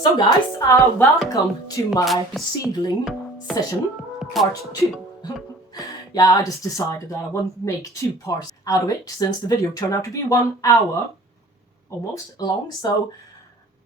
So guys, welcome to my seedling session, part 2. Yeah, I just decided that I want to make 2 parts out of it, since the video turned out to be 1 hour almost long. So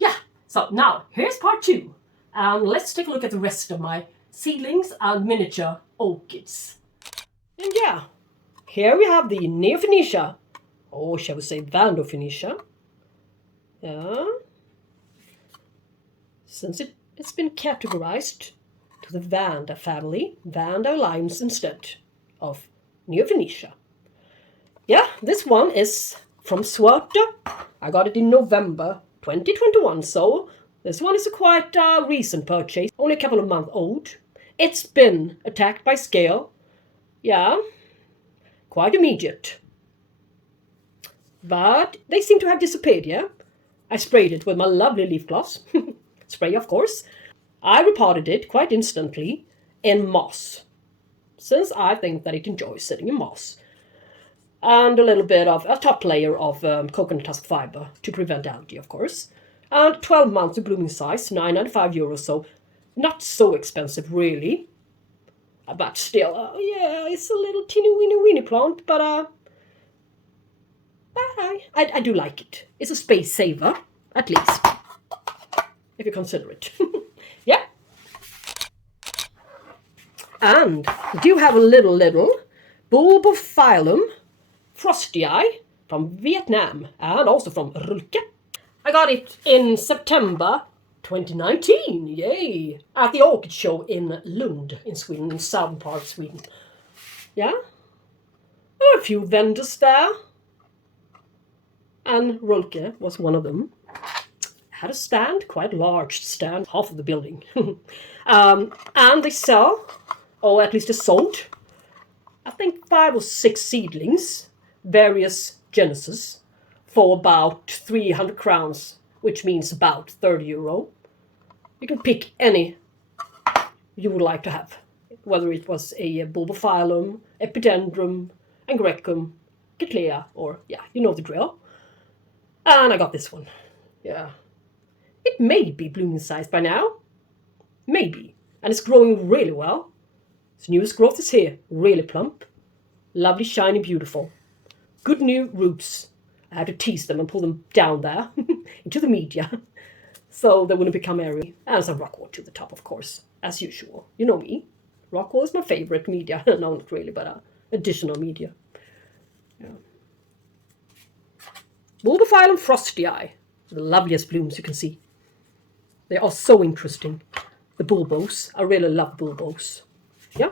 yeah, so now here's part 2, and let's take a look at the rest of my seedlings and miniature orchids. And yeah, here we have the Neofinetia, or shall we say Vandofinetia. Yeah. Since it's been categorized to the Vanda family, Vanda limes instead of Neofinetia. Yeah, this one is from Schwerter. I got it in November 2021, so this one is a quite recent purchase, only a couple of months old. It's been attacked by scale. Yeah, quite immediate. But they seem to have disappeared, yeah? I sprayed it with my lovely leaf gloss. Spray, of course. I repotted it quite instantly in moss, since I think that it enjoys sitting in moss. And a little bit of a top layer of coconut husk fiber to prevent algae, of course. And 12 months of blooming size, €9.95, so not so expensive really. But still, yeah, it's a little teeny weeny plant, but I do like it. It's a space saver, at least, if you consider it. Yeah. And we do have a little Bulbophyllum frostii from Vietnam, and also from Röllke. I got it in September 2019, yay! At the Orchid show in Lund, in Sweden, in southern part of Sweden. Yeah? There were a few vendors there, and Röllke was one of them. Had a stand, quite a large stand, half of the building. And they sell, or at least they sold, I think 5 or 6 seedlings, various genuses, for about 300 crowns, which means about €30. You can pick any you would like to have, whether it was a Bulbophyllum, Epidendrum, Angrecum, Cattleya, or yeah, you know the drill. And I got this one. Yeah. It may be blooming size by now. Maybe. And it's growing really well. Its newest growth is here. Really plump. Lovely, shiny, beautiful. Good new roots. I had to tease them and pull them down there into the media, so they wouldn't become airy. And some rock wool to the top, of course, as usual. You know me. Rock wool is my favorite media. No, not really, but additional media. Yeah. Bulbophyllum frostii. The loveliest blooms you can see. They are so interesting. The bulbos. I really love bulbos. Yeah.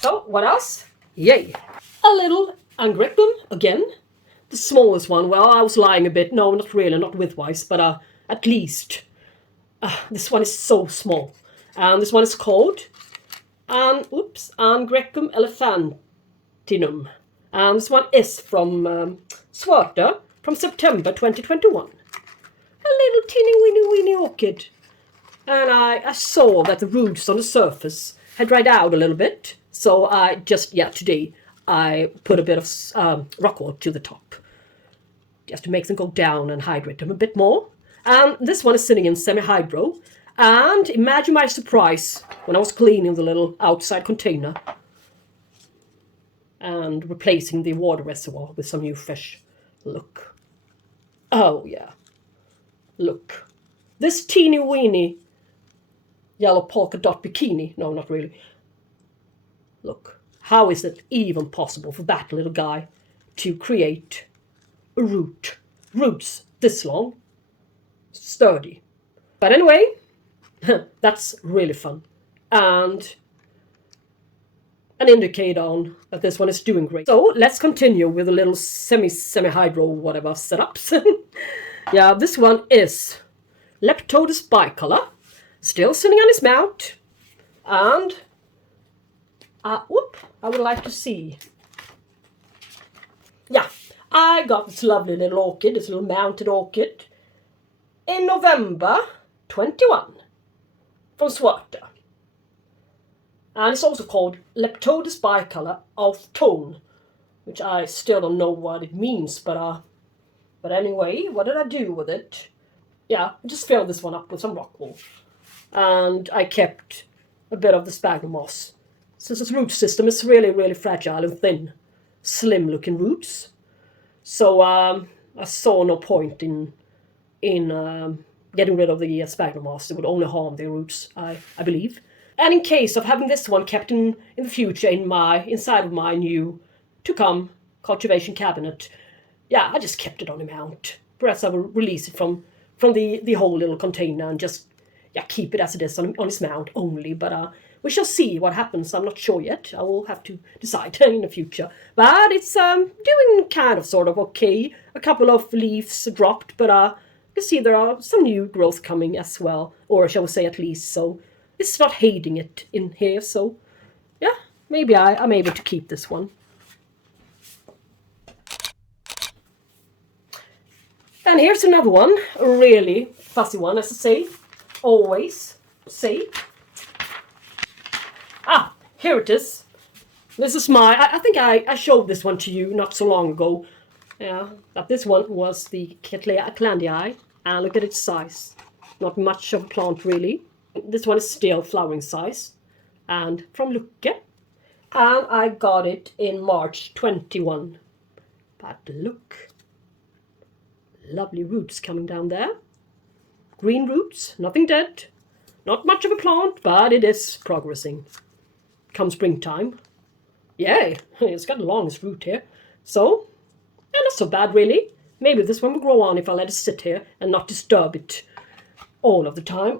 So, what else? Yay. A little Angrecum again. The smallest one. Well, I was lying a bit. No, not really, not widthwise, but at least. This one is so small. And this one is called Angrecum elephantinum. And this one is from Schwerter from September 2021. A little teeny weeny orchid. And I saw that the roots on the surface had dried out a little bit. So I just, today I put a bit of rock wool to the top, just to make them go down and hydrate them a bit more. And this one is sitting in semi-hydro. And imagine my surprise when I was cleaning the little outside container and replacing the water reservoir with some new fresh. Look. Oh yeah. Look. This teeny weeny yellow polka dot bikini. No, not really. Look. How is it even possible for that little guy to create a roots this long? Sturdy. But anyway, that's really fun. And an indicator on that this one is doing great. So let's continue with a little semi-hydro whatever setups. Yeah, this one is Leptodus bicolor, still sitting on his mount, and I would like to see. Yeah, I got this lovely little orchid, this little mounted orchid, in November 21 from Schwerter. And it's also called Leptodus bicolor of tone, which I still don't know what it means, but anyway, what did I do with it? yeah, I just filled this one up with some rock wool. And I kept a bit of the sphagnum moss. Since this root system is really, really fragile and thin, slim looking roots. So I saw no point in getting rid of the sphagnum moss. It would only harm the roots, I believe. And in case of having this one kept in the future inside of my new to come cultivation cabinet, yeah, I just kept it on a mount. Perhaps I will release it from the whole little container and just keep it as it is on its mount only. But we shall see what happens. I'm not sure yet. I will have to decide in the future. But it's doing kind of sort of okay. A couple of leaves dropped, but you can see there are some new growth coming as well, or shall we say at least. So it's not hating it in here. So yeah, maybe I'm able to keep this one. And here's another one, a really fussy one, as I say, always say. Ah, here it is. This is I think I showed this one to you not so long ago. Yeah, but this one was the Cattleya, and look at its size. Not much of a plant really. This one is still flowering size, and from Lucke. And I got it in March 21. But look. Lovely roots coming down there. Green roots, nothing dead. Not much of a plant, but it is progressing. Come springtime. Yay, it's got the longest root here. So, not so bad really. Maybe this one will grow on if I let it sit here and not disturb it all of the time.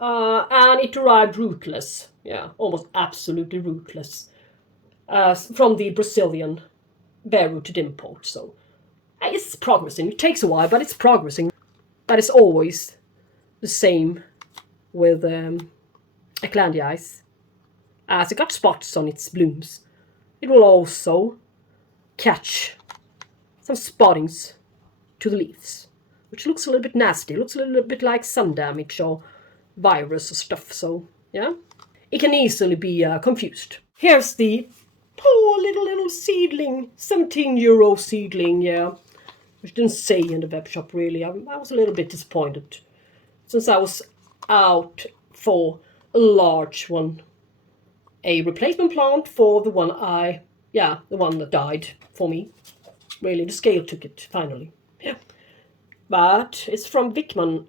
And it arrived rootless. Yeah, almost absolutely rootless. From the Brazilian bare-rooted import, so it's progressing. It takes a while, but it's progressing. But it's always the same with Cattleya. As it got spots on its blooms, it will also catch some spottings to the leaves, which looks a little bit nasty. It looks a little bit like sun damage or virus or stuff. So yeah, it can easily be confused. Here's the poor little seedling, €17 seedling. Yeah. Which didn't say in the web shop really. I was a little bit disappointed, since I was out for a large one, a replacement plant for the one the one that died for me. Really, the scale took it finally. Yeah, but it's from Sweden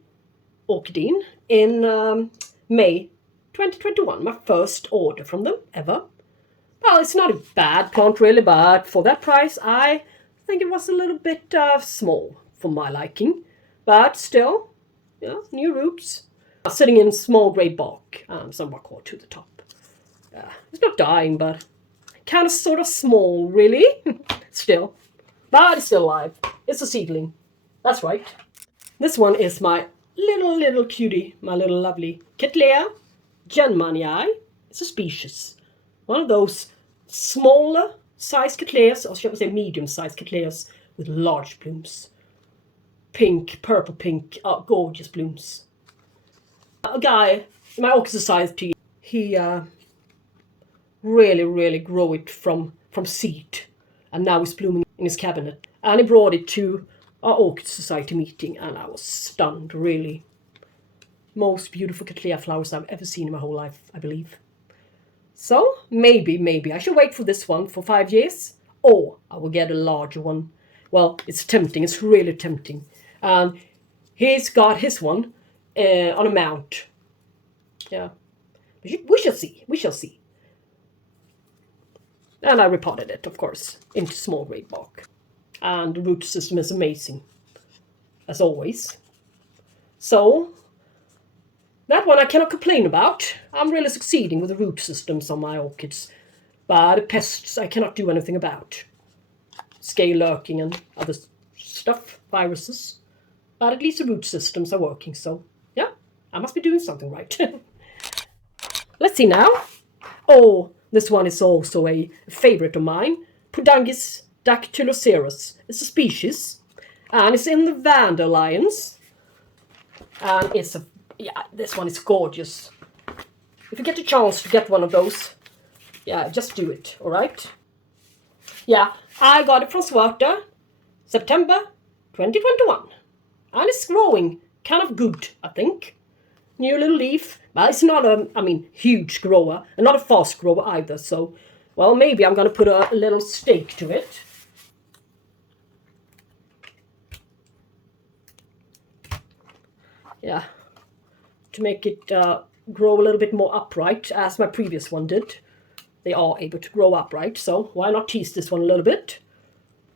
Orchideen in May 2021. My first order from them ever. Well, it's not a bad plant really, but for that price, I think it was a little bit small for my liking, but still, yeah, new roots. Sitting in small grey bark and some rock wool to the top. It's not dying, but kind of sort of small, really. Still, but it's still alive. It's a seedling. That's right. This one is my little cutie, my little lovely Cattleya genmanii. It's a species. One of those smaller size Cattleyas, or shall we say medium-sized Cattleyas with large blooms. Pink, purple pink, gorgeous blooms. A guy in my Orchid Society, he really grew it from seed, and now it's blooming in his cabinet. And he brought it to our Orchid Society meeting, and I was stunned, really. Most beautiful Cattleya flowers I've ever seen in my whole life, I believe. So, maybe I should wait for this one for 5 years, or I will get a larger one. Well, it's tempting, it's really tempting. And he's got his one on a mount. Yeah, we shall see. And I repotted it, of course, into small grey bark. And the root system is amazing, as always. So, that one I cannot complain about. I'm really succeeding with the root systems on my orchids. But the pests I cannot do anything about. Scale lurking and other stuff, viruses. But at least the root systems are working, so yeah, I must be doing something right. Let's see now. Oh, this one is also a favorite of mine. Podangis dactyloceros. It's a species. And it's in the Vandofinetia. And it's this one is gorgeous. If you get a chance to get one of those, yeah, just do it, alright? Yeah, I got it from Schwerter, September 2021. And it's growing kind of good, I think. New little leaf. But it's not a, huge grower. And not a fast grower either. So, well, maybe I'm going to put a little stake to it. Yeah. To make it grow a little bit more upright, as my previous one did. They are able to grow upright, so why not tease this one a little bit?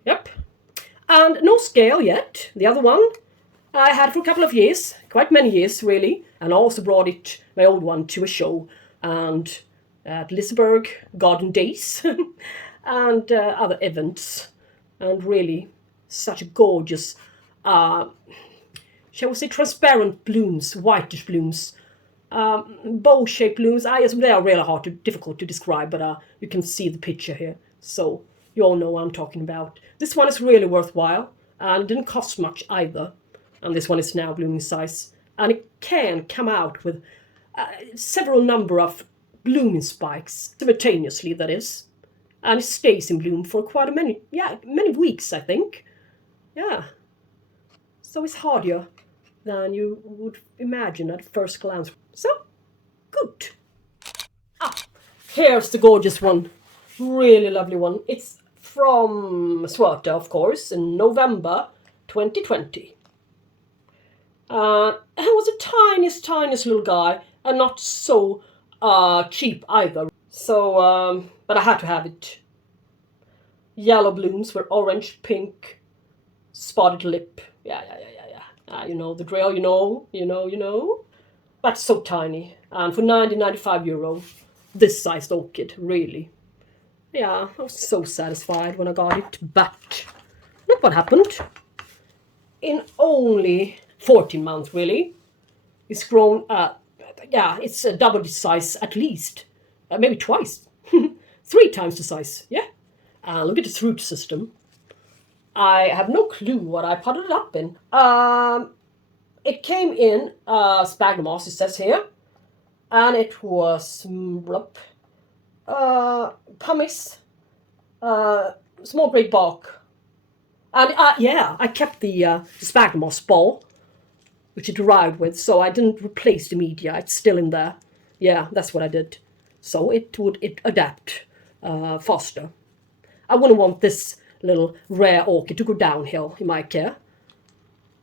Yep. And no scale yet. The other one I had for a couple of years, quite many years really, and I also brought it, my old one, to a show and at Liseberg Garden Days and other events. And really, such a gorgeous, shall we say, transparent blooms, whitish blooms. Bow-shaped blooms. They are really difficult to describe, but you can see the picture here, so you all know what I'm talking about. This one is really worthwhile and didn't cost much either. And this one is now blooming size, and it can come out with several number of blooming spikes simultaneously. That is, and it stays in bloom for quite many weeks, I think. Yeah, so it's hardier than you would imagine at first glance. So, good. Here's the gorgeous one. Really lovely one. It's from Schwerter, of course, in November 2020. It was a tiniest little guy, and not so cheap either. So, but I had to have it. Yellow blooms with orange, pink, spotted lip. Yeah. You know the drill, you know. But so tiny. And for 95 euro, this sized orchid, really. Yeah, I was so satisfied when I got it. But look what happened. In only 14 months, really. It's grown, it's double the size at least. Maybe twice. 3 times the size, yeah. And look at its root system. I have no clue what I potted it up in. It came in sphagnum moss, it says here. And it was pumice, small grade bark. And I kept the sphagnum moss ball, which it arrived with, so I didn't replace the media. It's still in there. Yeah, that's what I did. So it would adapt faster. I wouldn't want this little rare orchid to go downhill in my care.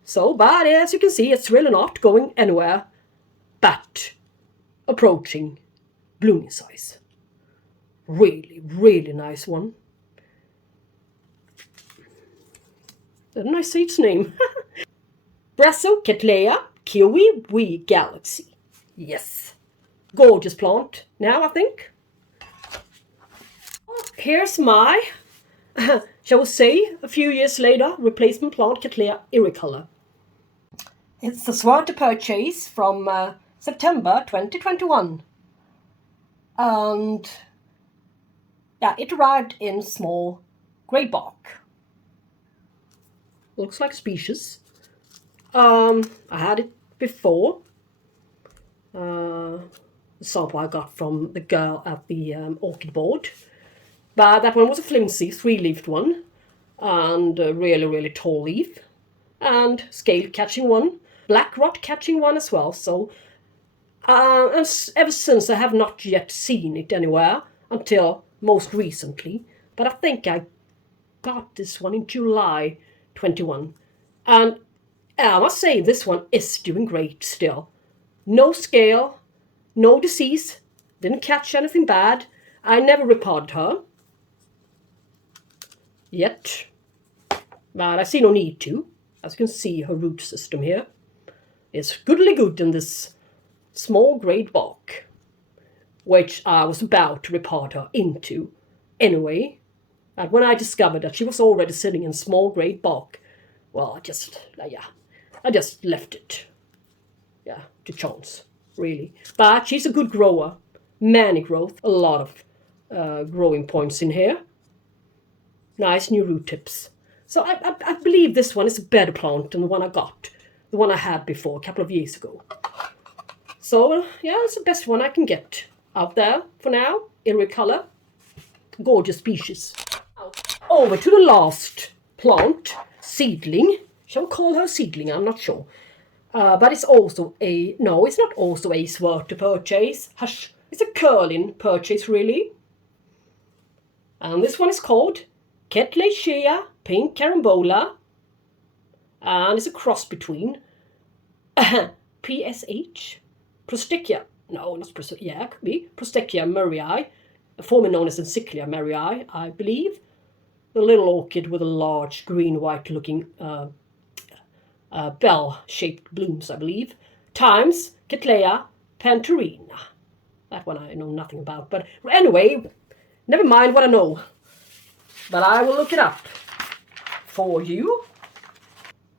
So, but as you can see, it's really not going anywhere but approaching blooming size. Really, really nice one. Didn't I say its name? Brassocattleya Keowee Galaxy. Yes. Gorgeous plant now, I think. Here's my, shall we say, a few years later, replacement plant Cattleya Iricolor. It's the Sweden purchase from September 2021. And yeah, it arrived in small grey bark. Looks like species. I had it before. The sample I got from the girl at the orchid board. But that one was a flimsy 3-leafed one. And a really, really tall leaf. And scale catching one. Black rot catching one as well. So, and ever since I have not yet seen it anywhere until most recently. But I think I got this one in July 21. And I must say this one is doing great still. No scale, no disease, didn't catch anything bad. I never repotted her. Yet. But I see no need to. As you can see, her root system here is goodly good in this small grade bark, which I was about to repot her into anyway. And when I discovered that she was already sitting in small grade bark, well, I just left it. Yeah, to chance, really. But she's a good grower. Many growth, a lot of growing points in here. Nice new root tips. So I believe this one is a better plant than the one I got. The one I had before, a couple of years ago. So, yeah, it's the best one I can get out there for now. Iricolor. Gorgeous species. Over to the last plant, seedling. Shall we call her seedling? I'm not sure. But it's also no, it's not also a Schwerter purchase. Hush, it's a curling purchase, really. And this one is called Cattleya Pink Carambola. And it's a cross between PSH, Prostechia, no, not Prostechia, yeah, it could be Prostechia marii, formerly known as Encyclia marii, I believe. The little orchid with a large green-white looking bell-shaped blooms, I believe. Times Cattleya panturina. That one I know nothing about, but anyway, never mind what I know. But I will look it up for you.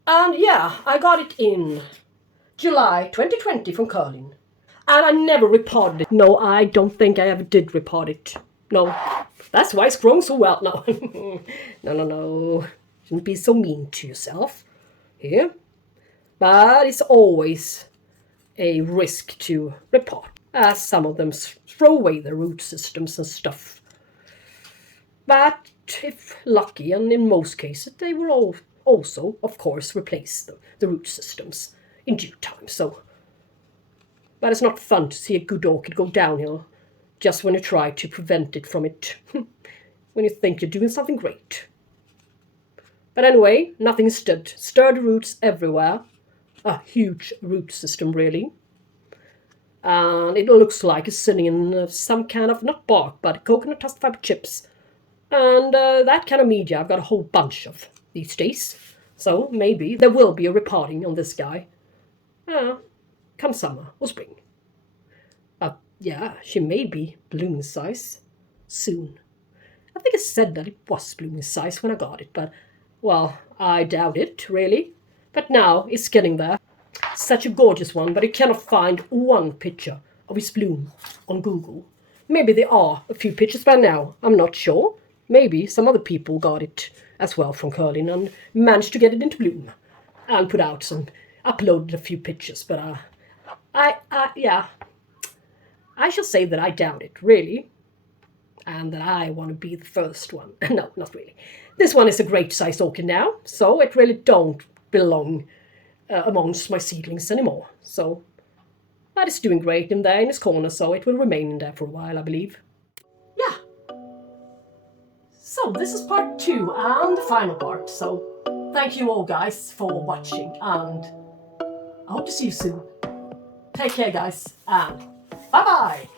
And yeah, I got it in July 2020 from Karge. And I never reported it. No, I don't think I ever did report it. No, that's why it's growing so well. No, no. Shouldn't be so mean to yourself here. But it's always a risk to report, as some of them throw away their root systems and stuff. But if lucky, and in most cases, they will all also, of course, replace the root systems in due time. So, but it's not fun to see a good orchid go downhill just when you try to prevent it from it, when you think you're doing something great. But anyway, nothing stood. Sturdy roots everywhere. A huge root system, really. And it looks like it's sitting in some kind of, not bark, but coconut husk fiber chips. And that kind of media I've got a whole bunch of these days. So maybe there will be a reporting on this guy. Come summer or spring. Yeah, she may be blooming size soon. I think I said that it was blooming size when I got it, but, well, I doubt it, really. But now it's getting there. Such a gorgeous one, but I cannot find one picture of its bloom on Google. Maybe there are a few pictures by now, I'm not sure. Maybe some other people got it as well from Karge and managed to get it into bloom and put out some, uploaded a few pictures, but yeah, I shall say that I doubt it, really, and that I want to be the first one. No, not really. This one is a great size orchid now, so it really don't belong amongst my seedlings anymore. So, but it's doing great in there in its corner, so it will remain in there for a while, I believe. Yeah. So this is part 2 and the final part. So thank you all guys for watching, and I hope to see you soon. Take care guys, and bye bye!